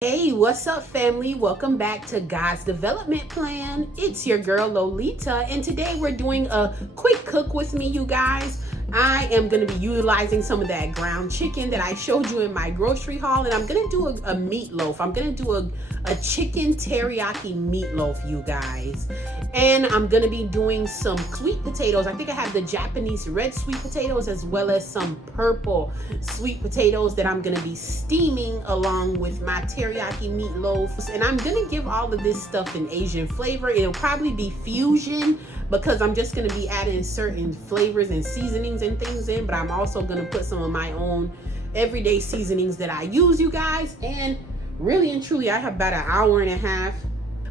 Hey, what's up, family? Welcome back to God's Development Plan. It's your girl Lolita, and today we're doing a quick cook with me, you guys. I am going to be utilizing some of that ground chicken that I showed you in my grocery haul, and I'm going to do a meatloaf. I'm going to do a chicken teriyaki meatloaf, you guys. And I'm going to be doing some sweet potatoes. I think I have the Japanese red sweet potatoes as well as some purple sweet potatoes that I'm going to be steaming along with my teriyaki meatloaf. And I'm going to give all of this stuff an Asian flavor. It'll probably be fusion because I'm just going to be adding certain flavors and seasonings and things in, but I'm also going to put some of my own everyday seasonings that I use, you guys. And really and truly, I have about an hour and a half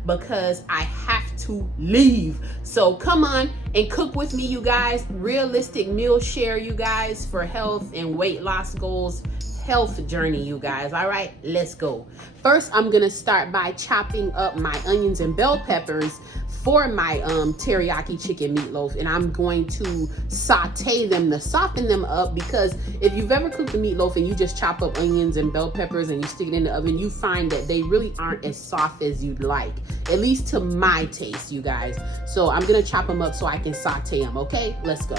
because I have to leave. So come on and cook with me, you guys. Realistic meal share, you guys, for health and weight loss goals. Health journey, you guys. All right, let's go. First, I'm gonna start by chopping up my onions and bell peppers for my teriyaki chicken meatloaf, and I'm going to saute them to soften them up, because if you've ever cooked a meatloaf and you just chop up onions and bell peppers and you stick it in the oven, you find that they really aren't as soft as you'd like, at least to my taste, you guys. So I'm gonna chop them up so I can saute them. Okay, let's go.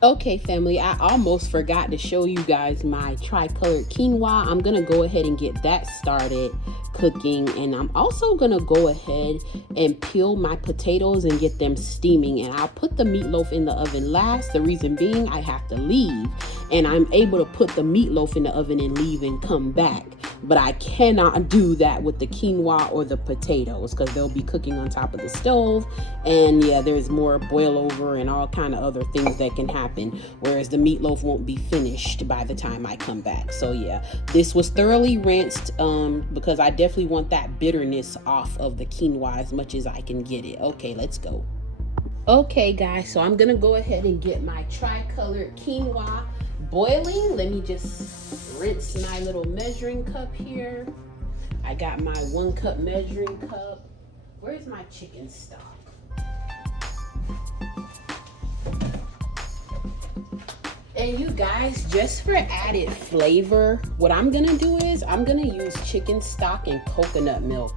Okay, family, I almost forgot to show you guys my tri-colored quinoa. I'm gonna go ahead and get that started cooking, and I'm also gonna go ahead and peel my potatoes and get them steaming, and I'll put the meatloaf in the oven last. The reason being, I have to leave, and I'm able to put the meatloaf in the oven and leave and come back, but I cannot do that with the quinoa or the potatoes because they'll be cooking on top of the stove, and yeah, there's more boil over and all kind of other things that can happen, whereas the meatloaf won't be finished by the time I come back. So yeah, this was thoroughly rinsed because I definitely want that bitterness off of the quinoa as much as I can get it. Okay, let's go. Okay, guys, so I'm gonna go ahead and get my tri-colored quinoa boiling. Let me just rinse my little measuring cup here. I got my 1 cup measuring cup. Where's my chicken stock? And you guys, just for added flavor, what I'm gonna do is I'm gonna use chicken stock and coconut milk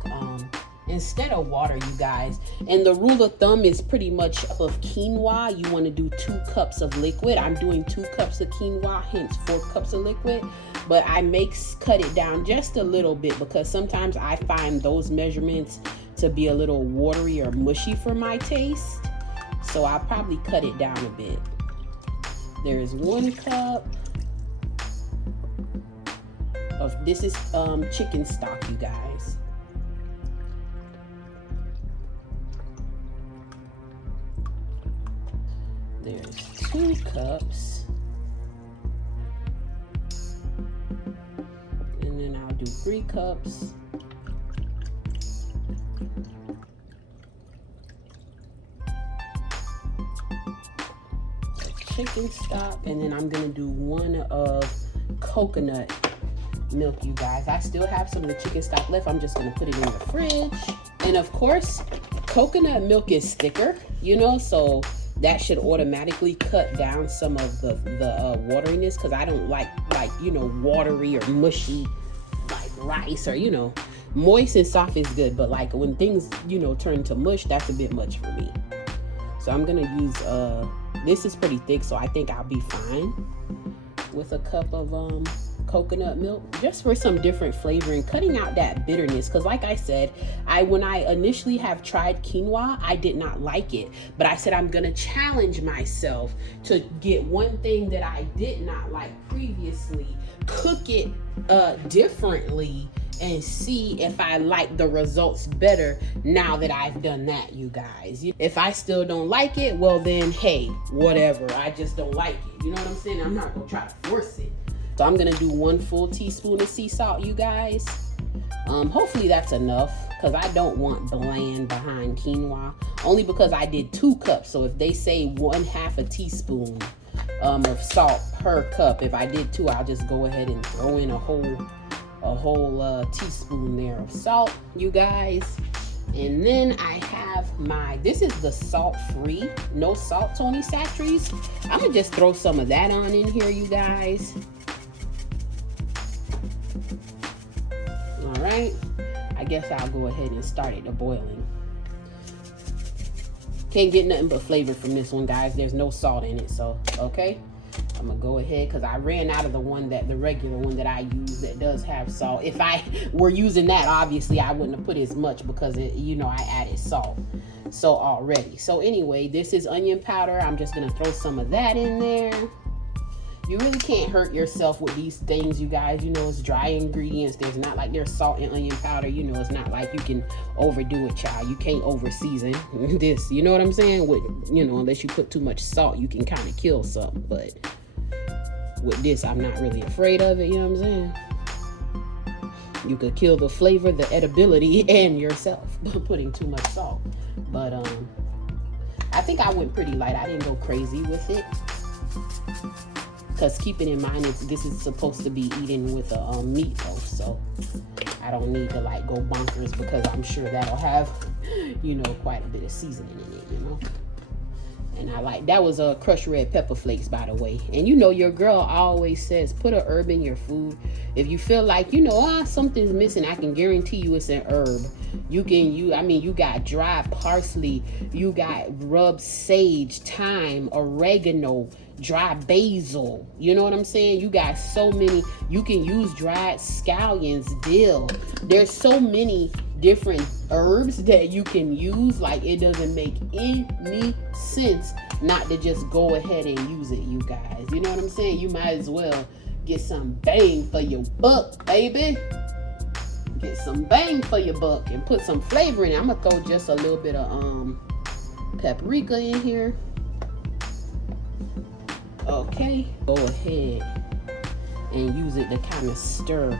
instead of water, you guys. And the rule of thumb is pretty much of quinoa, you want to do 2 cups of liquid. I'm doing 2 cups of quinoa, hence 4 cups of liquid. But I cut it down just a little bit because sometimes I find those measurements to be a little watery or mushy for my taste. So I'll probably cut it down a bit. There's 1 cup of, this is chicken stock, you guys. There's 2 cups. And then I'll do 3 cups. Chicken stock, and then I'm gonna do 1 of coconut milk, you guys. I still have some of the chicken stock left. I'm just gonna put it in the fridge. And of course, coconut milk is thicker, you know, so that should automatically cut down some of the wateriness, because I don't like you know, watery or mushy like rice, or you know, moist and soft is good, but like when things, you know, turn to mush, that's a bit much for me. So I'm gonna use this is pretty thick, so I think I'll be fine with a cup of coconut milk, just for some different flavoring, cutting out that bitterness. Because like I said, when I initially have tried quinoa, I did not like it, but I said I'm gonna challenge myself to get one thing that I did not like previously, cook it differently, and see if I like the results better now that I've done that, you guys. If I still don't like it, well then, hey, whatever. I just don't like it. You know what I'm saying? I'm not gonna try to force it. So I'm gonna do 1 full teaspoon of sea salt, you guys. Hopefully that's enough, because I don't want bland behind quinoa. Only because I did 2 cups. So if they say 1/2 a teaspoon of salt per cup, if I did 2, I'll just go ahead and throw in a whole teaspoon there of salt, you guys. And then I have this is the salt-free, no salt Tony Satcheries. I'm gonna just throw some of that on in here, you guys. All right, I guess I'll go ahead and start it to boiling. Can't get nothing but flavor from this one, guys. There's no salt in it, so okay. I'm gonna go ahead, because I ran out of the regular one that I use that does have salt. If I were using that, obviously I wouldn't have put as much, because I added salt so already. So anyway, this is onion powder. I'm just gonna throw some of that in there. You really can't hurt yourself with these things, you guys. It's dry ingredients. There's not like there's salt and onion powder. It's not like you can overdo it, child. You can't over season this. You know what I'm saying? Unless you put too much salt, you can kind of kill something. But with this, I'm not really afraid of it. You know what I'm saying? You could kill the flavor, the edibility, and yourself by putting too much salt. But I think I went pretty light. I didn't go crazy with it. Because keeping in mind, this is supposed to be eaten with a meatloaf, so I don't need to like go bonkers, because I'm sure that'll have, quite a bit of seasoning in it, And I like, that was a crushed red pepper flakes, by the way. And your girl always says, put a herb in your food. If you feel like, something's missing, I can guarantee you it's an herb. You got dry parsley, you got rubbed sage, thyme, oregano, dry basil. You know what I'm saying? You got so many. You can use dried scallions, dill. There's so many different herbs that you can use. Like, it doesn't make any sense not to just go ahead and use it, you guys. You know what I'm saying? You might as well get some bang for your buck, baby. Get some bang for your buck and put some flavor in it. I'm gonna throw just a little bit of paprika in here. Okay, go ahead and use it to kind of stir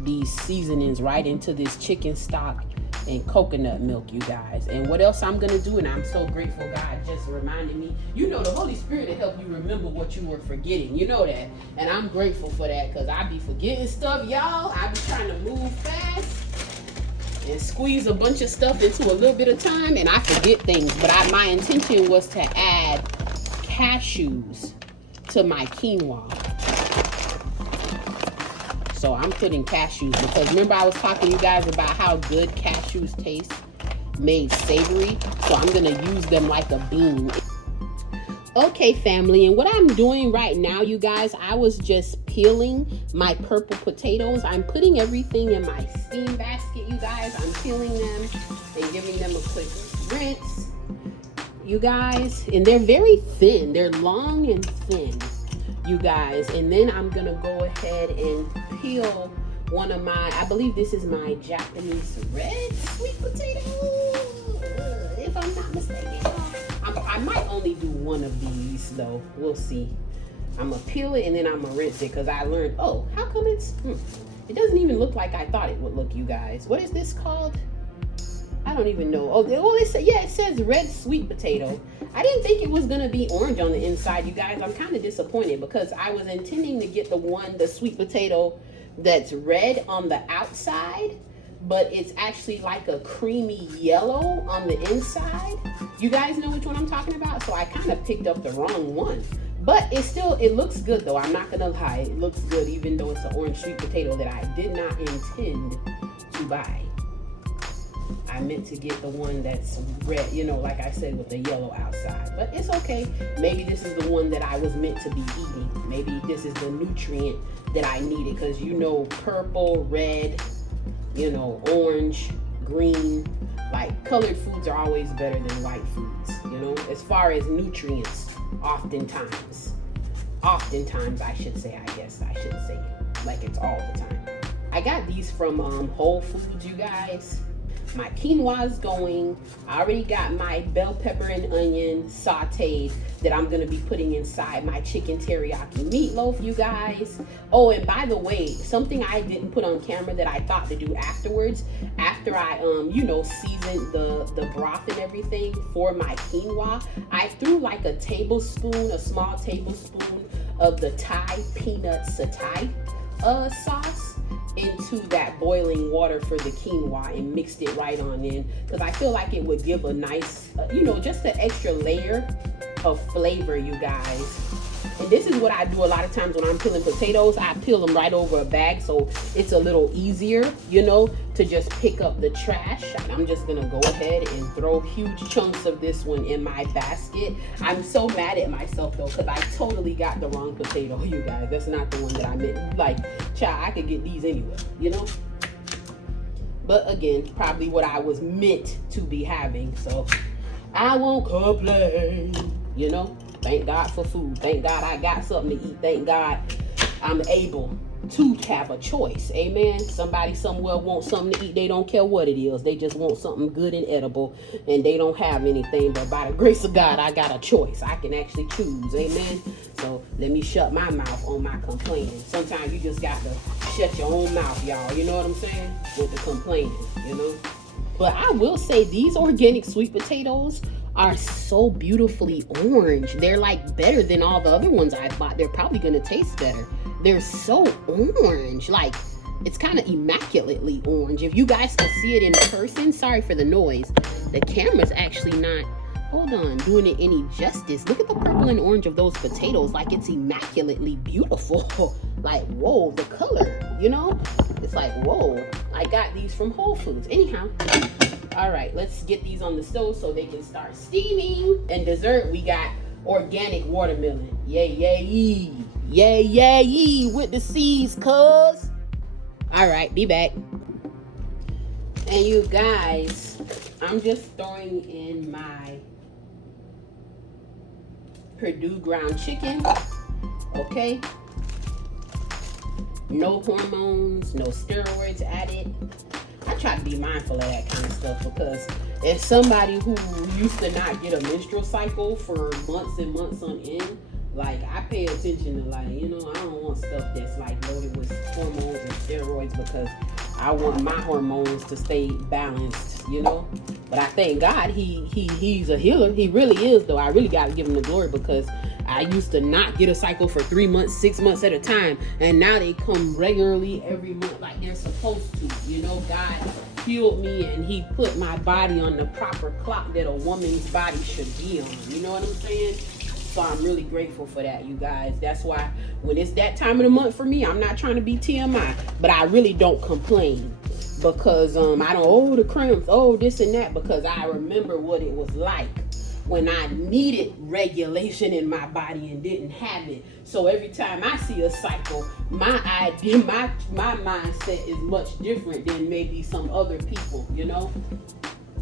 these seasonings right into this chicken stock and coconut milk, you guys. And what else I'm gonna do, and I'm so grateful God just reminded me, the Holy Spirit to help you remember what you were forgetting, that. And I'm grateful for that, because I be forgetting stuff, y'all. I be trying to move fast and squeeze a bunch of stuff into a little bit of time, and I forget things. But my intention was to add cashews to my quinoa. So I'm putting cashews, because remember I was talking to you guys about how good cashews taste made savory. So I'm gonna use them like a bean. Okay, family, and what I'm doing right now, you guys, I was just peeling my purple potatoes. I'm putting everything in my steam basket, you guys. I'm peeling them and giving them a quick rinse, you guys. And they're very thin. They're long and thin, you guys. And then I'm gonna go ahead and peel one of I believe this is my Japanese red sweet potato, if I'm not mistaken. I might only do one of these though. We'll see. I'm gonna peel it and then I'm gonna rinse it, because I learned, how come it doesn't even look like I thought it would look, you guys. What is this called? I don't even know. It says red sweet potato. I didn't think it was gonna be orange on the inside, you guys. I'm kind of disappointed, because I was intending to get the sweet potato that's red on the outside, but it's actually like a creamy yellow on the inside. You guys know which one I'm talking about? So I kind of picked up the wrong one. But it looks good though. I'm not gonna lie, it looks good, even though it's an orange sweet potato that I did not intend to buy. I meant to get the one that's red, like I said, with the yellow outside. But it's okay. Maybe this is the one that I was meant to be eating. Maybe this is the nutrient that I needed, because purple, red, orange, green, like colored foods are always better than white foods, as far as nutrients. Oftentimes I should say, I guess I shouldn't say it like it's all the time. I got these from Whole Foods, you guys. My quinoa is going. I already got my bell pepper and onion sauteed that I'm gonna be putting inside my chicken teriyaki meatloaf, you guys. Oh, and by the way, something I didn't put on camera that I thought to do afterwards, after I seasoned the broth and everything for my quinoa, I threw like a small tablespoon of the Thai peanut satay sauce into that boiling water for the quinoa and mixed it right on in, because I feel like it would give a nice just an extra layer of flavor, you guys. And this is what I do a lot of times when I'm peeling potatoes. I peel them right over a bag, so it's a little easier, to just pick up the trash. I'm just gonna go ahead and throw huge chunks of this one in my basket. I'm so mad at myself though, because I totally got the wrong potato, you guys. That's not the one that I meant. Like, child, I could get these anywhere, But again, probably what I was meant to be having, so I won't complain, Thank God for food. Thank God I got something to eat. Thank God I'm able to have a choice. Amen. Somebody somewhere wants something to eat. They don't care what it is. They just want something good and edible, and they don't have anything. But by the grace of God, I got a choice. I can actually choose. Amen. So let me shut my mouth on my complaining. Sometimes you just got to shut your own mouth, y'all. You know what I'm saying? With the complaining, But I will say these organic sweet potatoes are so beautifully orange. They're like better than all the other ones I bought. They're probably gonna taste better. They're so orange, like it's kind of immaculately orange. If you guys can see it in person, sorry for the noise. The camera's actually not, doing it any justice. Look at the purple and orange of those potatoes, like it's immaculately beautiful. Like, whoa, the color, It's like, whoa, I got these from Whole Foods. Anyhow, all right, let's get these on the stove so they can start steaming. And dessert, we got organic watermelon. Yay, yay, yee. Yay, yay, yee with the seeds, cuz. All right, be back. And you guys, I'm just throwing in my Purdue ground chicken, okay? No hormones, no steroids added. I try to be mindful of that kind of stuff, because as somebody who used to not get a menstrual cycle for months and months on end, like, I pay attention to, like, I don't want stuff that's like loaded with hormones and steroids, because I want my hormones to stay balanced, But I thank God he's a healer. He really is, though. I really got to give him the glory, because I used to not get a cycle for 3 months, 6 months at a time, and now they come regularly every month like they're supposed to. God healed me, and he put my body on the proper clock that a woman's body should be on. You know what I'm saying? So I'm really grateful for that, you guys. That's why when it's that time of the month for me, I'm not trying to be TMI, but I really don't complain, because I don't, the cramps, this and that, because I remember what it was like when I needed regulation in my body and didn't have it. So every time I see a cycle, my idea, my mindset is much different than maybe some other people,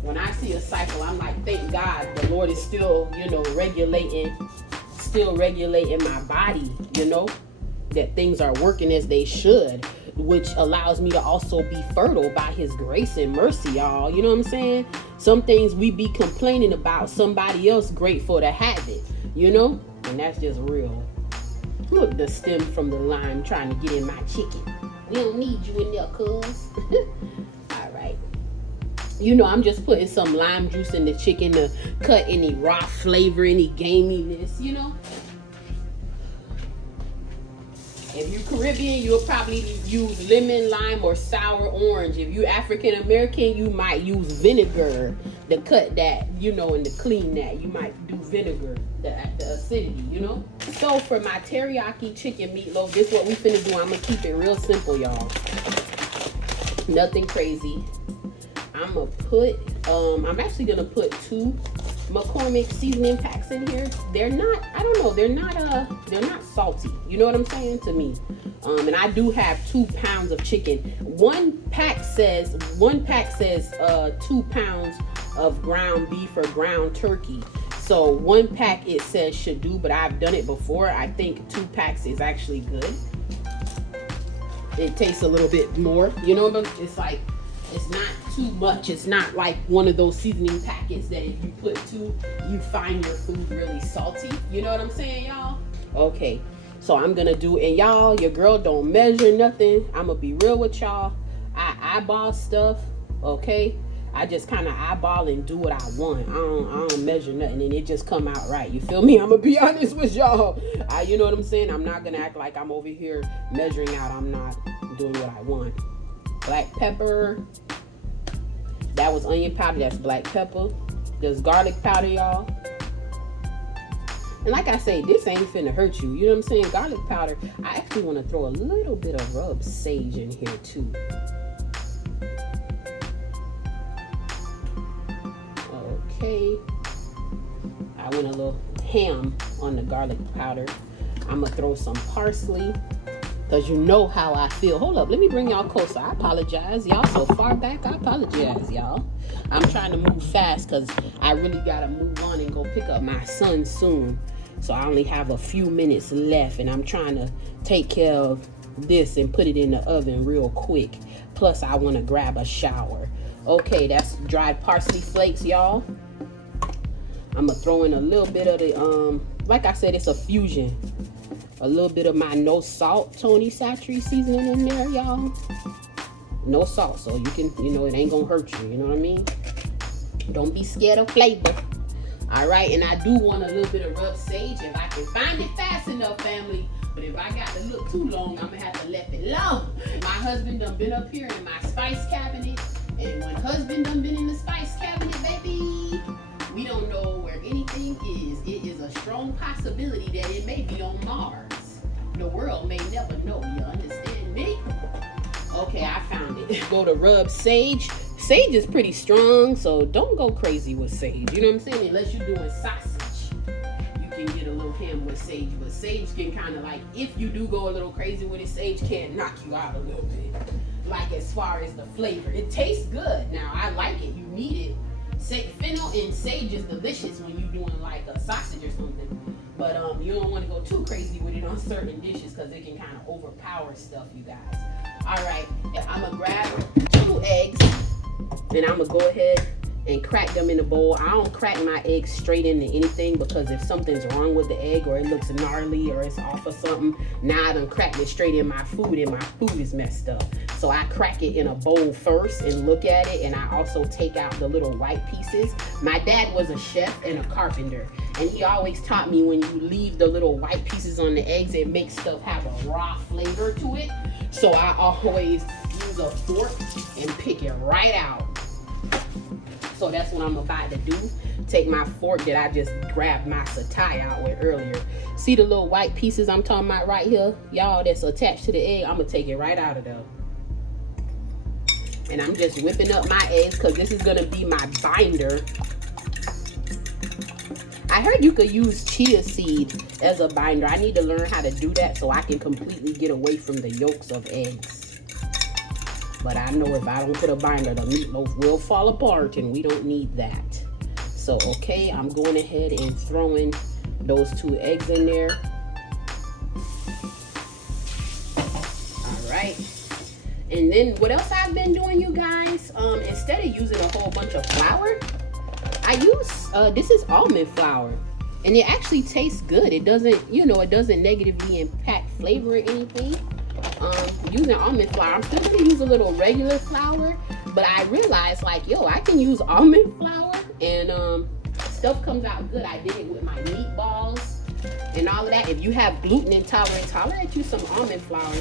When I see a cycle, I'm like, thank God the Lord is still, regulating my body, that things are working as they should, which allows me to also be fertile by his grace and mercy, y'all. You know what I'm saying? Some things we be complaining about, somebody else grateful to have it, And that's just real. Look, the stem from the lime trying to get in my chicken. We don't need you in there, cuz. All right. I'm just putting some lime juice in the chicken to cut any raw flavor, any gaminess, If you're Caribbean, you'll probably use lemon, lime, or sour orange. If you're African American, you might use vinegar to cut that, and to clean that. You might do vinegar, the acidity, So for my teriyaki chicken meatloaf, this is what we finna do. I'm gonna keep it real simple, y'all. Nothing crazy. I'm actually gonna put 2 McCormick seasoning packs in here. They're not salty. You know what I'm saying, to me. And I do have 2 pounds of chicken. One pack says 2 pounds of ground beef or ground turkey. So 1 pack it says should do, but I've done it before. I think 2 packs is actually good. it tastes a little bit more. You know what I mean? It's like, it's not too much. It's not like one of those seasoning packets that if you put too, you find your food really salty. You know what I'm saying, y'all? Okay, so I'm gonna do, and y'all, your girl don't measure nothing. I'm gonna be real with y'all. I eyeball stuff, okay? I just kind of eyeball and do what I want. I don't measure nothing, and it just come out right. You feel me? I'm gonna be honest with y'all. You know what I'm saying? I'm not gonna act like I'm over here measuring out. I'm not doing what I want. Black pepper. That was onion powder. That's black pepper. There's garlic powder, y'all. And like I say, this ain't finna hurt you. You know what I'm saying? Garlic powder. I actually want to throw a little bit of rub sage in here too. Okay. I went a little ham on the garlic powder. I'm gonna throw some parsley, because you know how I feel. Hold up, let me bring y'all closer. I apologize, y'all. So far back, I apologize, y'all. I'm trying to move fast because I really gotta move on and go pick up my son soon. So I only have a few minutes left, and I'm trying to take care of this and put it in the oven real quick. Plus, I want to grab a shower. Okay, that's dried parsley flakes, y'all. I'm gonna throw in a little bit of the like I said, it's a fusion. A little bit of my no salt Tony Satry seasoning in there, y'all. No salt, so you can, you know, it ain't gonna hurt you. You know what I mean? Don't be scared of flavor. All right, and I do want a little bit of rub sage if I can find it fast enough, family. But if I got to look too long, I'm gonna have to let it alone. My husband done been up here in my spice cabinet, and when husband done been in the spice cabinet, baby, we don't know where anything is. It is a strong possibility that it may be on Mars. The world may never know, you understand me? Okay, I found it. Go to rub sage. Sage is pretty strong, so don't go crazy with sage. You know what I'm saying? Unless you're doing sausage, you can get a little ham with sage. But sage can kind of like, if you do go a little crazy with it, sage can knock you out a little bit. Like as far as the flavor. It tastes good. Now, I like it. You need it. Fennel and sage is delicious when you're doing like a sausage or something. But you don't want to go too crazy with it on certain dishes because it can kind of overpower stuff, you guys. All right, I'm going to grab 2 eggs and I'm going to go ahead and crack them in a bowl. I don't crack my eggs straight into anything because if something's wrong with the egg or it looks gnarly or it's off or something, now I done cracked it straight in my food and my food is messed up. So I crack it in a bowl first and look at it, and I also take out the little white pieces. My dad was a chef and a carpenter, and he always taught me when you leave the little white pieces on the eggs, it makes stuff have a raw flavor to it. So I always use a fork and pick it right out. So that's what I'm about to do. Take my fork that I just grabbed my satay out with earlier. See the little white pieces I'm talking about right here? Y'all, that's attached to the egg. I'm gonna take it right out of there. And I'm just whipping up my eggs because this is gonna be my binder. I heard you could use chia seed as a binder. I need to learn how to do that so I can completely get away from the yolks of eggs. But I know if I don't put a binder, the meatloaf will fall apart, and we don't need that. So, okay, I'm going ahead and throwing those 2 eggs in there. All right. And then what else I've been doing, you guys, instead of using a whole bunch of flour, I use, this is almond flour. And it actually tastes good. It doesn't, you know, it doesn't negatively impact flavor or anything. Using almond flour, I'm still gonna use a little regular flour, but I realized like, yo, I can use almond flour and stuff comes out good. I did it with my meatballs and all of that. If you have gluten intolerance, holler at you some almond flour.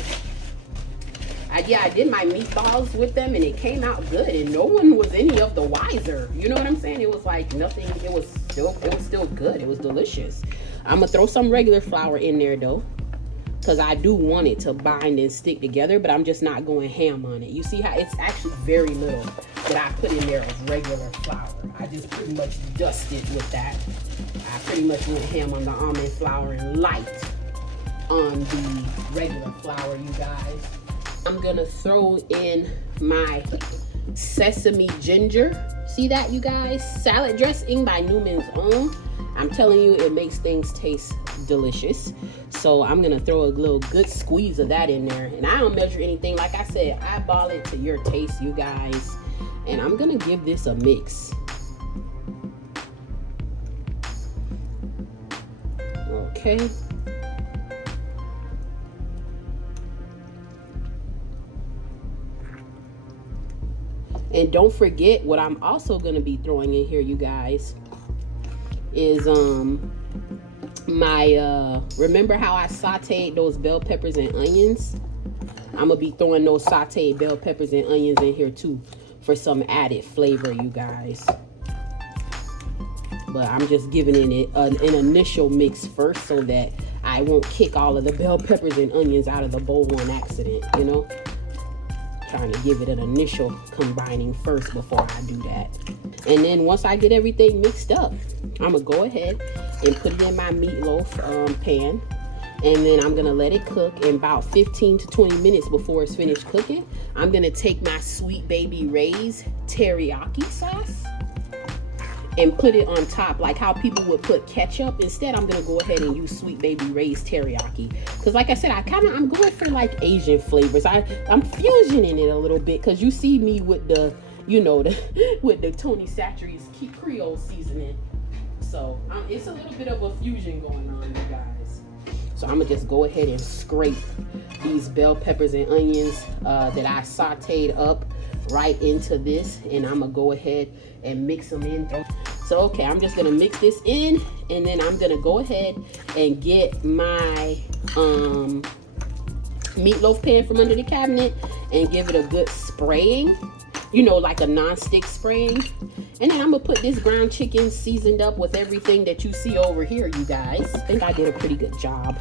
I did my meatballs with them and it came out good and no one was any of the wiser. You know what I'm saying? It was like nothing, it was still good. It was delicious. I'm gonna throw some regular flour in there though, because I do want it to bind and stick together, but I'm just not going ham on it. You see how it's actually very little that I put in there of regular flour. I just pretty much dusted with that. I pretty much went ham on the almond flour and light on the regular flour, you guys. I'm gonna throw in my sesame ginger. See that, you guys? Salad dressing by Newman's Own. I'm telling you, it makes things taste delicious. So I'm gonna throw a little good squeeze of that in there. And I don't measure anything. Like I said, eyeball it to your taste, you guys. And I'm gonna give this a mix. Okay. And don't forget, what I'm also going to be throwing in here, you guys, is my remember how I sauteed those bell peppers and onions? I'm going to be throwing those sauteed bell peppers and onions in here too for some added flavor, you guys. But I'm just giving it an initial mix first so that I won't kick all of the bell peppers and onions out of the bowl on accident, you know? Trying to give it an initial combining first before I do that. And then once I get everything mixed up, I'm gonna go ahead and put it in my meatloaf pan, and then I'm gonna let it cook. In about 15 to 20 minutes before it's finished cooking, I'm gonna take my Sweet Baby Ray's teriyaki sauce and put it on top, like how people would put ketchup. Instead, I'm gonna go ahead and use Sweet Baby Ray's teriyaki, because like I said, I'm going for like Asian flavors. I'm fusioning it a little bit, because you see me with the, you know, with the Tony Chachere's Creole seasoning. So it's a little bit of a fusion going on, you guys. So I'm gonna just go ahead and scrape these bell peppers and onions that I sauteed up right into this, and I'm gonna go ahead and mix them in. So okay, I'm just gonna mix this in, and then I'm gonna go ahead and get my meatloaf pan from under the cabinet and give it a good spraying, you know, like a non-stick spraying. And then I'm gonna put this ground chicken seasoned up with everything that you see over here, you guys. I think I did a pretty good job.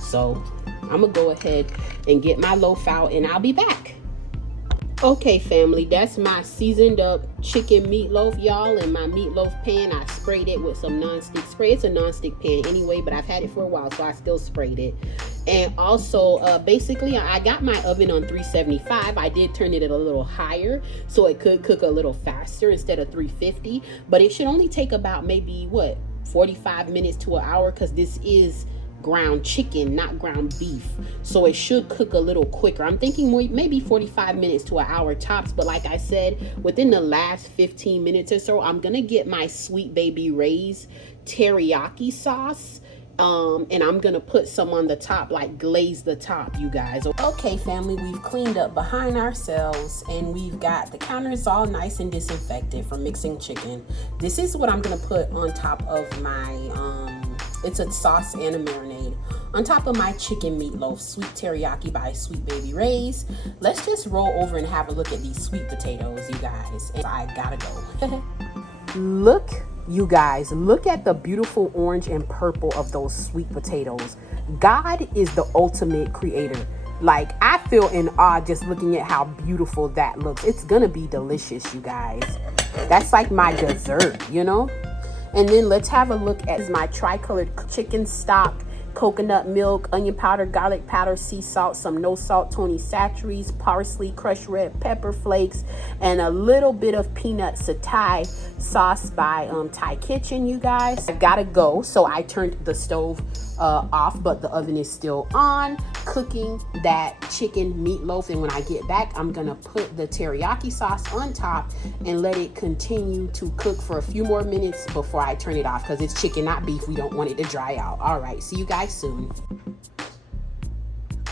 So I'm gonna go ahead and get my loaf out, and I'll be back. Okay, family, that's my seasoned up chicken meatloaf, y'all. In my meatloaf pan, I sprayed it with some non-stick spray. It's a non-stick pan anyway, but I've had it for a while, so I still sprayed it. And also, basically, I got my oven on 375. I did turn it a little higher so it could cook a little faster instead of 350. But it should only take about maybe, 45 minutes to an hour, because this is ground chicken, not ground beef, so it should cook a little quicker. I'm thinking maybe 45 minutes to an hour tops. But like I said, within the last 15 minutes or so, I'm gonna get my Sweet Baby Ray's teriyaki sauce, and I'm gonna put some on the top, like glaze the top, you guys. Okay, family, we've cleaned up behind ourselves, and we've got the counters all nice and disinfected from mixing chicken. This is what I'm gonna put on top of my it's a sauce and a marinade on top of my chicken meatloaf, sweet teriyaki by Sweet Baby Ray's. Let's just roll over and have a look at these sweet potatoes, you guys. And I gotta go. Look, you guys, look at the beautiful orange and purple of those sweet potatoes. God is the ultimate creator. Like, I feel in awe just looking at how beautiful that looks. It's gonna be delicious, you guys. That's like my dessert, you know? And then let's have a look at my tricolored chicken stock, coconut milk, onion powder, garlic powder, sea salt, some no salt Tony Chachere's, parsley, crushed red pepper flakes, and a little bit of peanut satay sauce by Thai Kitchen, you guys. I gotta go, so I turned the stove off, but the oven is still on, cooking that chicken meatloaf. And when I get back, I'm gonna put the teriyaki sauce on top and let it continue to cook for a few more minutes before I turn it off, because it's chicken, not beef. We don't want it to dry out. All right, see you guys soon.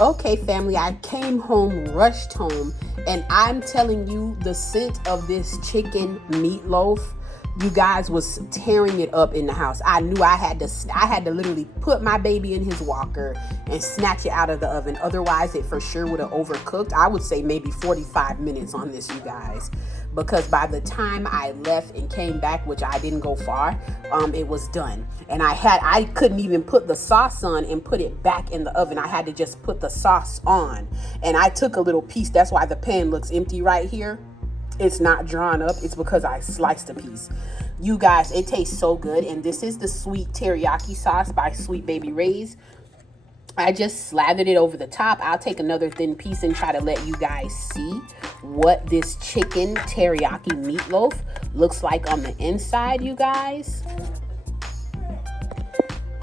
Okay, family, I came home, rushed home, and I'm telling you, the scent of this chicken meatloaf, you guys, was tearing it up in the house. I knew I had to literally put my baby in his walker and snatch it out of the oven. Otherwise, it for sure would have overcooked. I would say maybe 45 minutes on this, you guys, because by the time I left and came back, which I didn't go far, it was done. And I couldn't even put the sauce on and put it back in the oven. I had to just put the sauce on. And I took a little piece. That's why the pan looks empty right here. It's not drawn up. It's because I sliced a piece. You guys, it tastes so good. And this is the sweet teriyaki sauce by Sweet Baby Ray's. I just slathered it over the top. I'll take another thin piece and try to let you guys see what this chicken teriyaki meatloaf looks like on the inside, you guys.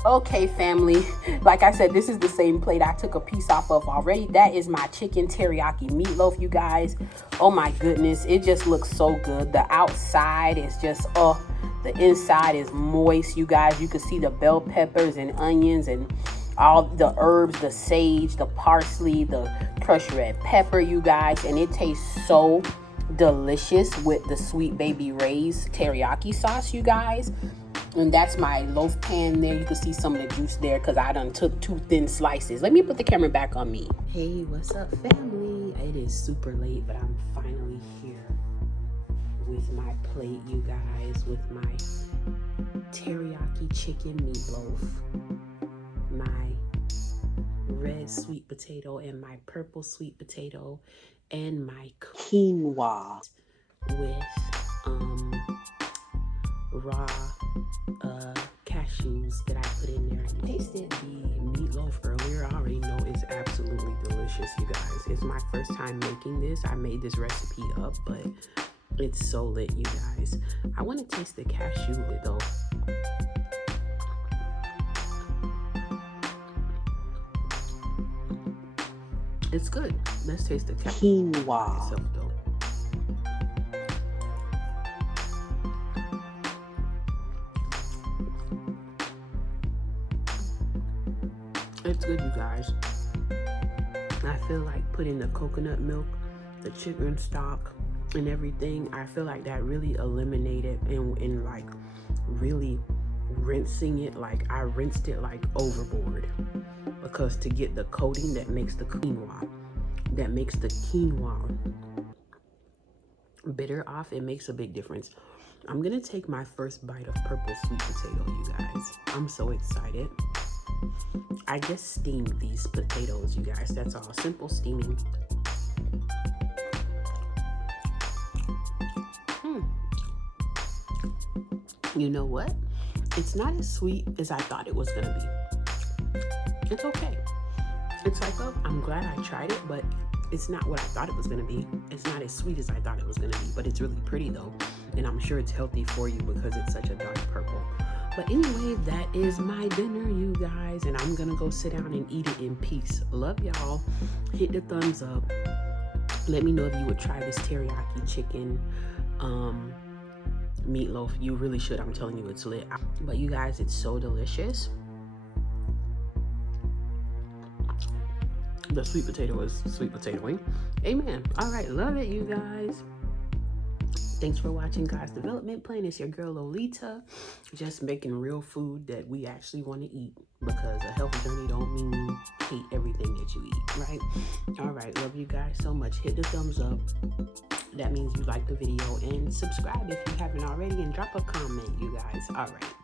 Okay, family, like I said, this is the same plate I took a piece off of already. That is my chicken teriyaki meatloaf, you guys. Oh my goodness, it just looks so good. The outside is just, oh, the inside is moist, you guys. You can see the bell peppers and onions and all the herbs, the sage, the parsley, the crushed red pepper, you guys. And it tastes so delicious with the Sweet Baby Ray's teriyaki sauce, you guys. And that's my loaf pan there. You can see some of the juice there because I done took 2 thin slices. Let me put the camera back on me. Hey, what's up, family? It is super late, but I'm finally here with my plate, you guys, with my teriyaki chicken meatloaf, my red sweet potato and my purple sweet potato, and my quinoa with raw cashews that I put in there. I tasted the meatloaf earlier. I already know it's absolutely delicious, you guys. It's my first time making this. I made this recipe up, but it's so lit, you guys. I want to taste the cashew though. It's good. Let's taste the quinoa itself though. It's good, you guys. I feel like putting the coconut milk, the chicken stock, and everything, I feel like that really eliminated and like really rinsing it, like I rinsed it like overboard, because to get the coating that makes the quinoa bitter off, it makes a big difference. I'm gonna take my first bite of purple sweet potato, you guys. I'm so excited. I just steamed these potatoes, you guys. That's all. Simple steaming. You know what? It's not as sweet as I thought it was gonna be. It's okay. It's like, oh, I'm glad I tried it, but it's not what I thought it was gonna be. It's not as sweet as I thought it was gonna be, but it's really pretty though. And I'm sure it's healthy for you because it's such a dark purple. But anyway, that is my dinner, you guys, and I'm gonna go sit down and eat it in peace. Love y'all. Hit the thumbs up. Let me know if you would try this teriyaki chicken meatloaf. You really should. I'm telling you, it's lit. But you guys, it's so delicious. The sweet potato is sweet potatoing. Amen. All right, love it, you guys. Thanks for watching God's Development Plan. It's your girl Lolita, just making real food that we actually want to eat, because a healthy journey don't mean hate everything that you eat, right? All right, love you guys so much. Hit the thumbs up. That means you like the video, and subscribe if you haven't already, and drop a comment, you guys. All right.